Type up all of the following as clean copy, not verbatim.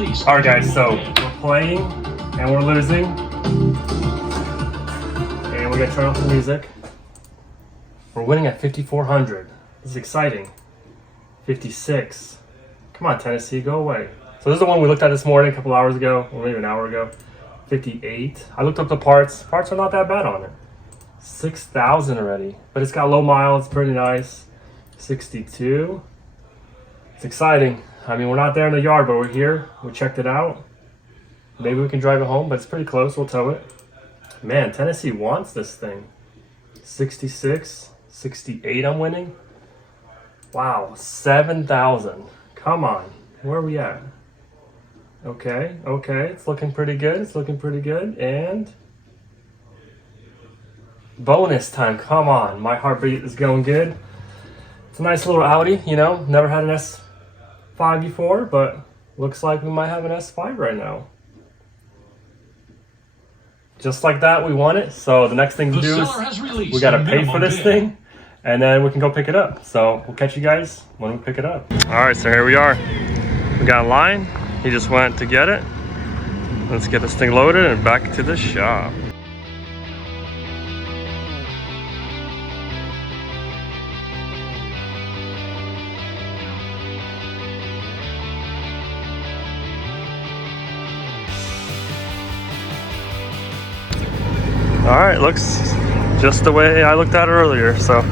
Alright guys, so we're playing and we're losing. And we're gonna turn off the music. We're winning at 5,400. This is exciting. 56. Come on, Tennessee, go away. So this is the one we looked at this morning, a couple hours ago, or maybe an hour ago. 58. I looked up the parts. Parts are not that bad on it. 6,000 already. But it's got low miles, pretty nice. 62. It's exciting. I mean, we're not there in the yard, but we're here. We checked it out. Maybe we can drive it home, but it's pretty close. We'll tow it. Man, Tennessee wants this thing. 66, 68 I'm winning. Wow, 7,000. Come on. Where are we at? Okay, it's looking pretty good. It's looking pretty good. And bonus time. Come on. My heartbeat is going good. It's a nice little Audi, you know. Never had an S5 before, but looks like we might have an S5 right now. Just like that, we won it. So the next thing to do is we got to pay for this thing, and then we can go pick it up. So we'll catch you guys when we pick it up. All right, so here we are. We got a line. He just went to get it. Let's get this thing loaded and back to the shop. All right, looks just the way I looked at it earlier, so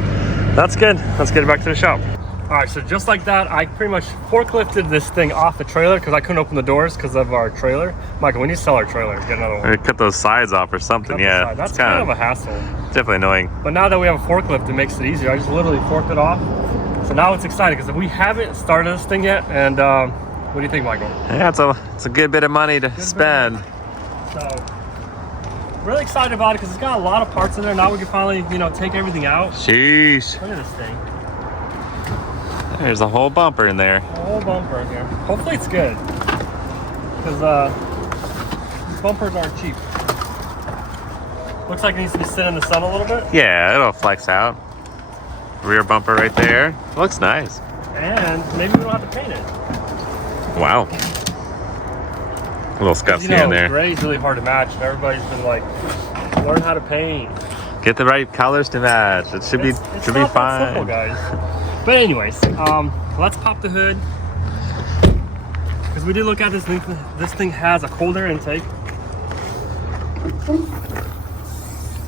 that's good. Let's get it back to the shop. All right, so just like that, I pretty much forklifted this thing off the trailer because I couldn't open the doors because of our trailer. Michael, we need to sell our trailer, get another one. Cut those sides off or something, yeah. That's kind of a hassle. Definitely annoying. But now that we have a forklift, it makes it easier. I just literally forked it off. So now it's exciting because we haven't started this thing yet. And what do you think, Michael? Yeah, it's a good bit of money to spend. So really excited about it because it's got a lot of parts in there. Now we can finally, you know, take everything out. Sheesh. Look at this thing. There's a whole bumper in there. A whole bumper in here. Hopefully it's good. Because these bumpers aren't cheap. Looks like it needs to be sitting in the sun a little bit. Yeah, it'll flex out. Rear bumper right there. Looks nice. And maybe we don't have to paint it. Wow. A little scuffy in there. Gray is really hard to match, and everybody's been like, learn how to paint. Get the right colors to match. It should be fine. Simple, guys. But anyways, let's pop the hood because we did look at this thing. This thing has a cold air intake.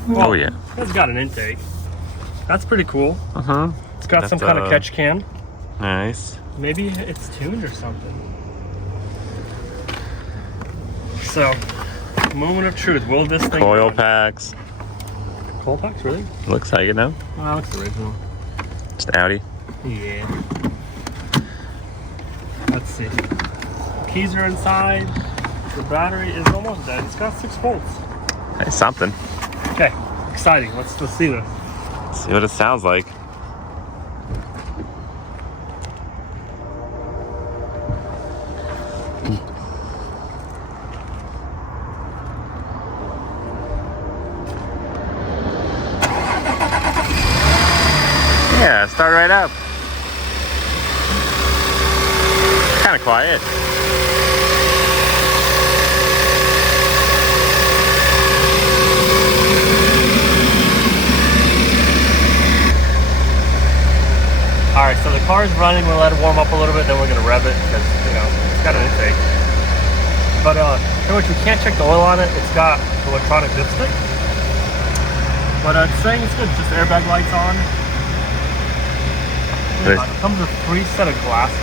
Well, oh yeah, it's got an intake. That's pretty cool. It's got some kind of catch can. Nice. Maybe it's tuned or something. So, moment of truth. Will this thing? Coil packs. Coil packs, really? Looks like it now. Wow, looks original. Just Audi. Yeah. Let's see. Keys are inside. The battery is almost dead. It's got 6 volts. Hey, something. Okay, exciting. Let's see this. Let's see what it sounds like. Yeah, start right up. Kind of quiet. All right, so the car is running. We'll let it warm up a little bit, then we're gonna rev it because you know it's got an intake. But pretty much we can't check the oil on it. It's got electronic dipstick, but it's saying it's good. Just airbag lights on. It comes with 3 set of glasses.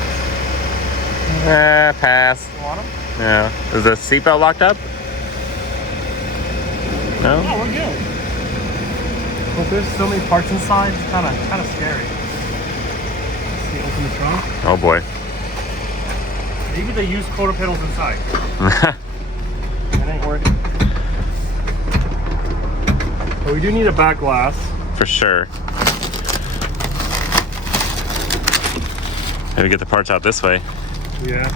Pass. You want them? Yeah. Is the seatbelt locked up? No? No, we're good. But there's so many parts inside, it's kind of scary. Let's see, open the trunk. Oh boy. Maybe they use quarter pedals inside. It ain't working. But we do need a back glass. For sure. Maybe get the parts out this way. Yeah.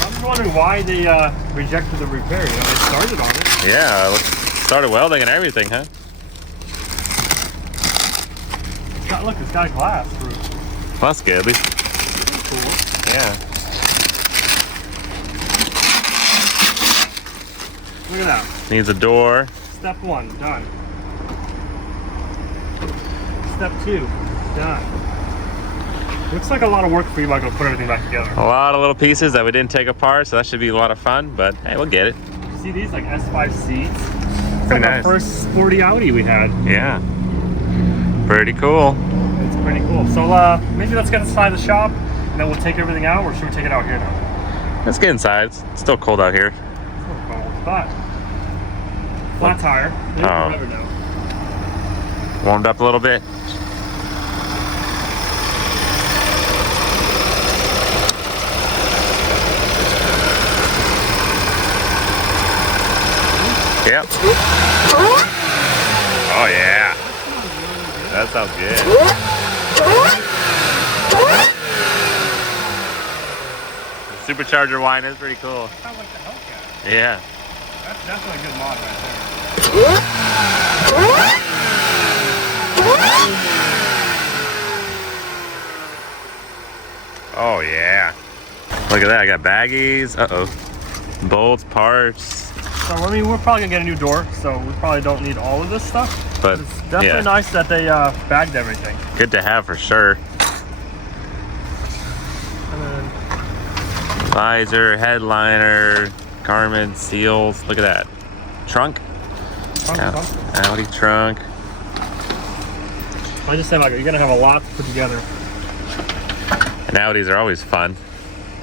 I'm just wondering why they rejected the repair. You know, they started on it. Yeah, started welding and everything, huh? Look, it's got a glass roof. Well, that's good. At least. That's cool. Yeah. Look at that. Needs a door. Step 1, done. Step 2, done. Looks like a lot of work for you, Michael, to put everything back together. A lot of little pieces that we didn't take apart, so that should be a lot of fun, but hey, we'll get it. See these, like S5 seats? It's Pretty like nice. our first sporty Audi we had. Yeah. Pretty cool. It's pretty cool. So maybe let's get inside the shop, and then we'll take everything out, or should we take it out here now? Let's get inside. It's still cold out here. It's not cold, but flat tire. Oh. Forever now. Warmed up a little bit. Yep. Oh yeah. That sounds good. The supercharger whine is pretty cool. Sounds like the Hellcat. Yeah. That's definitely a good mod right there. Oh yeah. Look at that. I got baggies. Uh-oh. Bolts, parts. So I mean, we're probably gonna get a new door, so we probably don't need all of this stuff. But It's definitely yeah, nice that they bagged everything. good to have for sure. And then Visor, headliner, garment, seals. Look at that. Trunk. trunk. Audi trunk. I just said, Michael, you're gonna have a lot to put together. And Audis are always fun.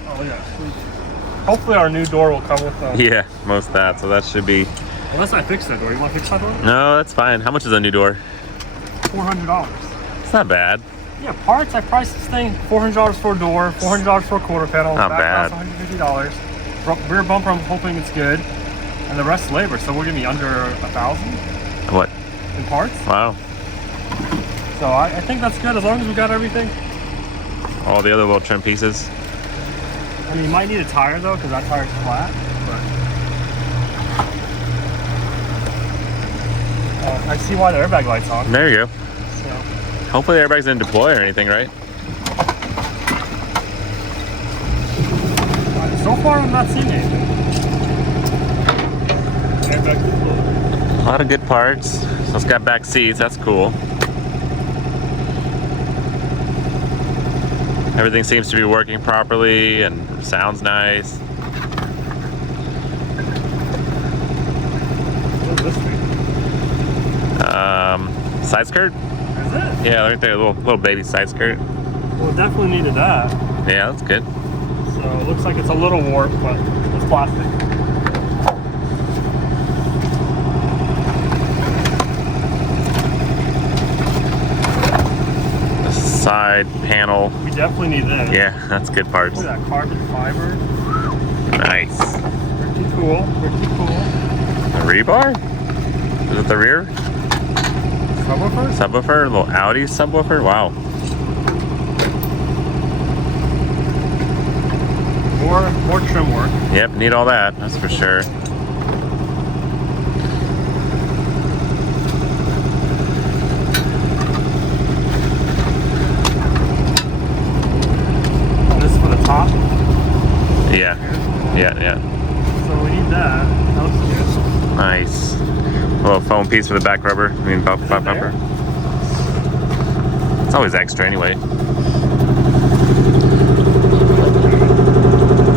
Oh yeah, sweet. Hopefully our new door will come with Yeah, most of that. So that should be. Unless I fix that door. You want to fix that door? No, that's fine. How much is a new door? $400. It's not bad. Yeah, parts. I priced this thing $400 for a door, $400 for a quarter panel. Not back bad. $150. Rear bumper, I'm hoping it's good, and the rest labor. So we're gonna be under $1,000 What? in parts. Wow. So I think that's good as long as we got everything. All the other little trim pieces. I mean, you might need a tire though, because that tire's flat. But I see why the airbag light's on. There you go. So Hopefully the airbags didn't deploy or anything, right? so far, I'm not seeing anything. Airbag deployed. A lot of good parts. So it's got back seats. That's cool. Everything seems to be working properly and sounds nice. What is this thing? Side skirt? Is it? Yeah, right there, a little baby side skirt. Well, it definitely needed that. Yeah, that's good. So it looks like it's a little warped, but it's plastic. The side panel. We definitely need this. Yeah, that's good parts. Look at that carbon fiber. Nice. Pretty cool. Pretty cool. The rebar? Is it the rear? Subwoofer? Subwoofer? A little Audi subwoofer? Wow. More trim work. Yep, need all that, that's for sure. This is for the top. Yeah. Yeah. So we need that. That looks good. Nice. A little foam piece for the back rubber. I mean, bumper. It's always extra anyway.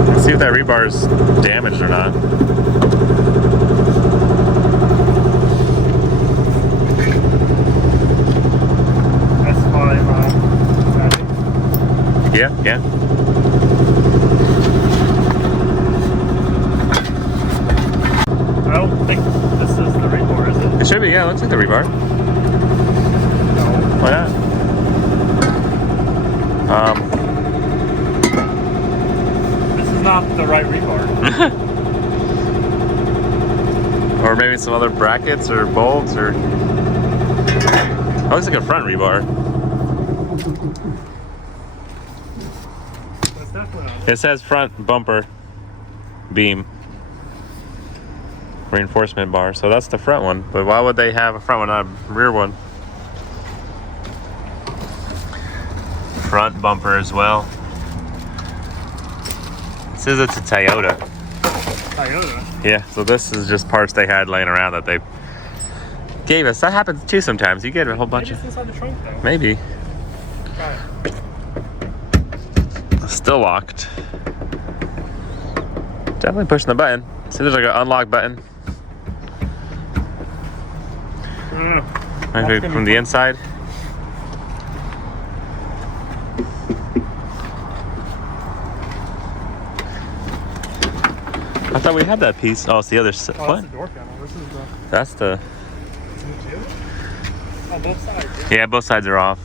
Let's see if that rebar is damaged or not. S5 Yeah. I don't think this is the rebar, is it? It should be, yeah, looks like the rebar. No. Why not? This is not the right rebar. Or maybe some other brackets or bolts or. Oh, looks like a front rebar. It's definitely not. It says front bumper beam reinforcement bar, so that's the front one. But why would they have a front one, not a rear one? Front bumper as well. It says it's a Toyota. Toyota. Yeah, so this is just parts they had laying around that they gave us. That happens too sometimes. You get a whole bunch Maybe it's inside the trunk though. Maybe. Try it. Still locked. Definitely pushing the button. See, there's like an unlock button. Maybe from the inside. I thought we had that piece. Oh, it's the other side. What? That's the door panel. This is the. That's the. On both sides. Yeah, both sides are off.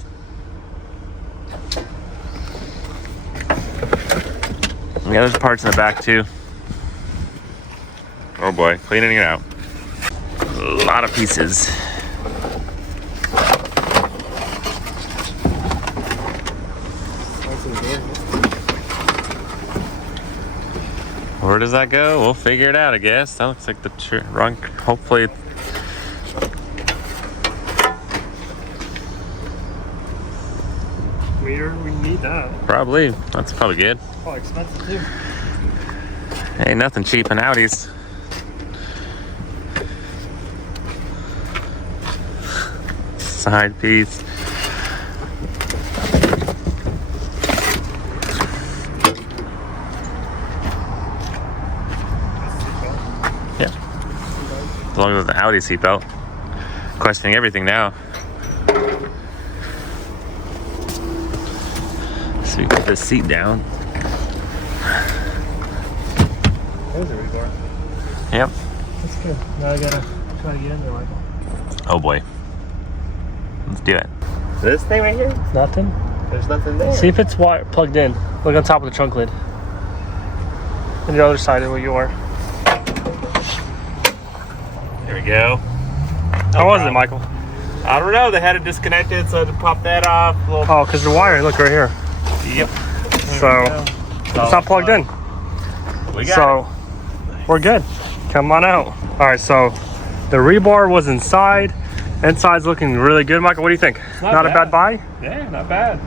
Yeah, there's parts in the back too. Oh boy, cleaning it out. A lot of pieces. Where does that go? We'll figure it out, I guess. That looks like the trunk. Hopefully. Meter, we need that. Probably. That's probably good. Probably expensive too. Ain't nothing cheap in Audis. Side piece. Yeah. As long as it's an Audi seatbelt. Questioning everything now. So we put this seat down. There's a Rebar. Yep. That's good. Now I gotta try to get in there, Michael. Oh boy. Let's do it. This thing right here? It's nothing. There's nothing there. See if it's plugged in. Look on top of the trunk lid. And the other side of where you are. There we go. How was it, Michael? I don't know. They had it disconnected, so to pop that off. Oh, because the wire. Look right here. Yep. So it's not plugged in. We got it. We're good. Come on out. All right. So the rebar was inside. Inside's looking really good, Michael. What do you think? Not a bad buy? Yeah, not bad.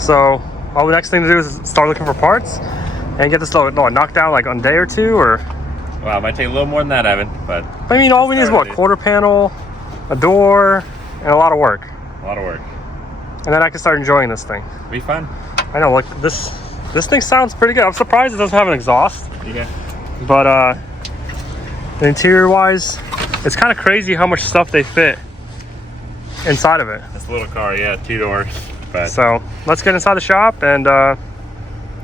So all the next thing to do is start looking for parts and get this knocked down like on a day or two, or. Well, it might take a little more than that, Evan, but. I mean, all we need is what? Quarter panel, a door, and a lot of work. A lot of work. And then I can start enjoying this thing. Be fun. I know. Look, this thing sounds pretty good. I'm surprised it doesn't have an exhaust. Yeah. But interior-wise, it's kind of crazy how much stuff they fit inside of it. This little car, yeah, 2 doors. But. So let's get inside the shop and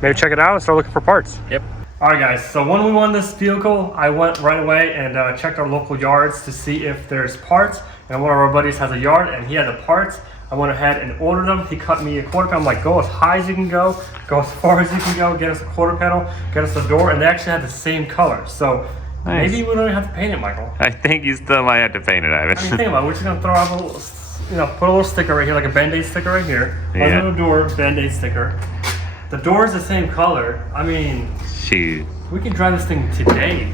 maybe check it out and start looking for parts. Yep. All right, guys. So when we won this vehicle, I went right away and checked our local yards to see if there's parts. And one of our buddies has a yard, and he had the parts. I went ahead and ordered them. He cut me a quarter panel. I'm like, go as high as you can go as far as you can go, get us a quarter panel, get us a door, and they actually had the same color. So nice. Maybe we don't even have to paint it, Michael. I think you still might have to paint it, Ivan. I mean, think about it. We're just gonna throw out a little, put a little sticker right here, like a Band-Aid sticker right here. Yeah. Little door, Band-Aid sticker. The door is the same color. I mean, shoot. We can drive this thing today.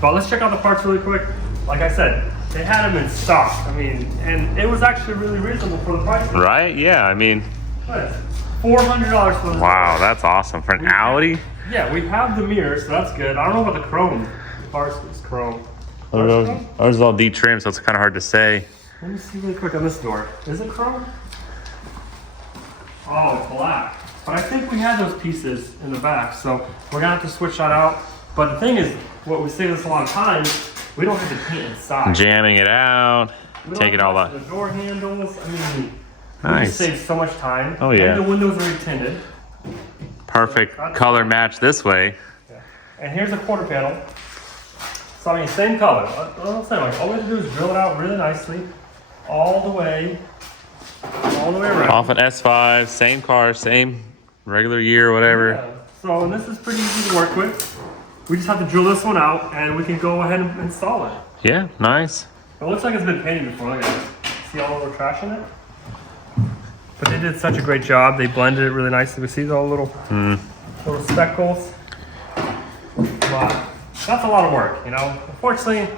But let's check out the parts really quick. Like I said, they had them in stock. I mean, and it was actually really reasonable for the price. Right? Yeah, I mean. $400 for this. Wow, that's awesome. For an Audi? Yeah, we have the mirrors, so that's good. I don't know about the chrome. Ours is chrome. Ours is all D-trim, so it's kind of hard to say. Let me see really quick on this door. Is it chrome? Oh, it's black. But I think we had those pieces in the back, so we're gonna have to switch that out. But the thing is, what we say this a lot of times, we don't have to paint inside. Jamming it out, taking all that. The door handles, I mean, nice. We save so much time. Oh yeah. And the windows are tinted. Perfect color match this way. Yeah. And here's a quarter panel. So I mean, same color. All we have to do is drill it out really nicely, all the way around. Off an S5, same car, same regular year, whatever. Yeah. So and this is pretty easy to work with. We just have to drill this one out, and we can go ahead and install it. Yeah, nice. It looks like it's been painted before. Look at it. See all the trash in it? But they did such a great job. They blended it really nicely. We see all the little speckles. Wow. That's a lot of work, you know. Unfortunately,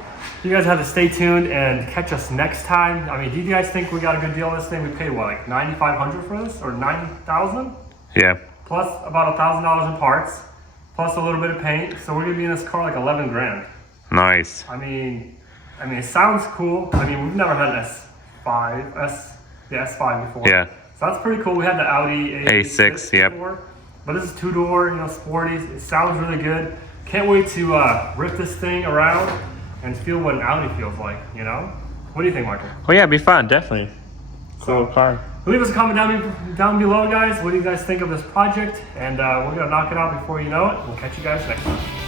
you guys have to stay tuned and catch us next time. I mean, do you guys think we got a good deal on this thing? We paid what, like $9,500 for this, or $90,000? Yeah. Plus about $1,000 in parts. plus a little bit of paint. So we're gonna be in this car like 11 grand. Nice. I mean, it sounds cool. I mean, we've never had an S5 before. Yeah. So that's pretty cool. We had the Audi A6, yep. before, but this is 2-door, you know, sporty. It sounds really good. Can't wait to rip this thing around and feel what an Audi feels like, you know? What do you think, Michael? Oh yeah, it'd be fun, definitely. Cool car. Leave us a comment down below, guys. What do you guys think of this project? And we're gonna knock it out before you know it. We'll catch you guys next time.